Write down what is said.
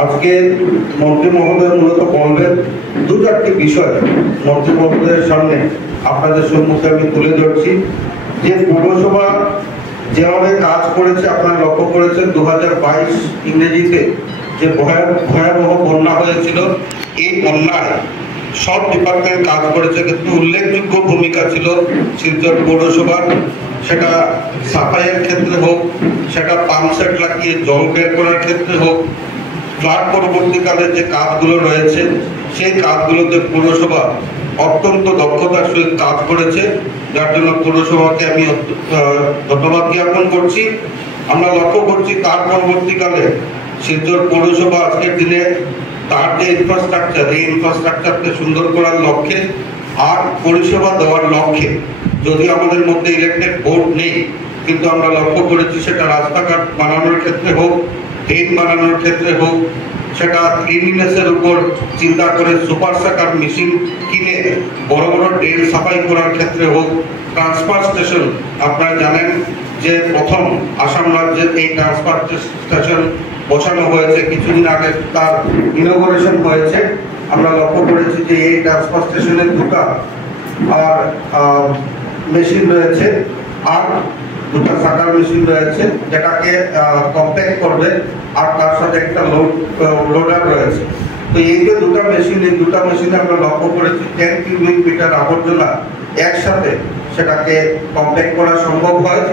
আজকে মন্ত্রী মহোদয় মূলত বলবেন দু চারটি বিষয় মন্ত্রী মহোদয়ের সামনে আপনাদের সম্মুখে আমি তুলে ধরছি। যে পৌরসভা যেভাবে কাজ করেছে আপনারা লক্ষ্য করেছেন 2022 ইংরেজিতে যে ভয়াবহ বন্যা হয়েছিল, এই বন্যায় সব ডিপার্টমেন্ট কাজ করেছে, কিন্তু উল্লেখযোগ্য ভূমিকা ছিল শিলচর পৌরসভার। সেটা সাফাইয়ের ক্ষেত্রে হোক, সেটা পাম্প সেট লাগিয়ে জল বের করার ক্ষেত্রে হোক, ফ্লাড পরবর্তীকালে যে কাজগুলো রয়েছে সেই কাজগুলোতে পৌরসভা অত্যন্ত দক্ষতার সহিত কাজ করেছে, যার জন্য পৌরসভাকে আমি ধন্যবাদ জ্ঞাপন করছি। আমরা লক্ষ্য করছি তার পরবর্তীকালে শিলচর পৌরসভা আজকের দিনে তার যে ইনফ্রাস্ট্রাকচার, এই ইনফ্রাস্ট্রাকচারকে সুন্দর করার লক্ষ্যে আর পরিষেবা দেওয়ার লক্ষ্যে, যদি আমাদের মধ্যে ইলেকটেড বোর্ড নেই, কিন্তু আমরা লক্ষ্য করেছি সেটা রাস্তাঘাট বানানোর ক্ষেত্রে হোক, ড্রেন বানানোর ক্ষেত্রে হোক, সেটা ক্লিনলিনেসের উপর চিন্তা করে সুপার সাকার মেশিন কিনে বড় বড় ড্রেন সাফাই করার ক্ষেত্রে হোক, ট্রান্সফার স্টেশন আপনারা জানেন যে প্রথম আসাম রাজ্যে এই ট্রান্সফার স্টেশন বসানো হয়েছে, কিছুদিন আগে তার ইনোগ্রেশন হয়েছে। আমরা লক্ষ্য করেছি যে এই ট্রান্সফার স্টেশনের দুটো আর মেশিন রয়েছে, আর দুটো সাকার মেশিন রয়েছে যেটাকে কম্প্যাক্ট করবে, আর তার সাথে একটা লোডার রয়েছে। তো এই যে দুটো মেশিনে আমরা লক্ষ্য করেছি 10 কিউবিক মিটার আবর্জনা একসাথে সেটাকে কম্প্যাক্ট করা সম্ভব হয়।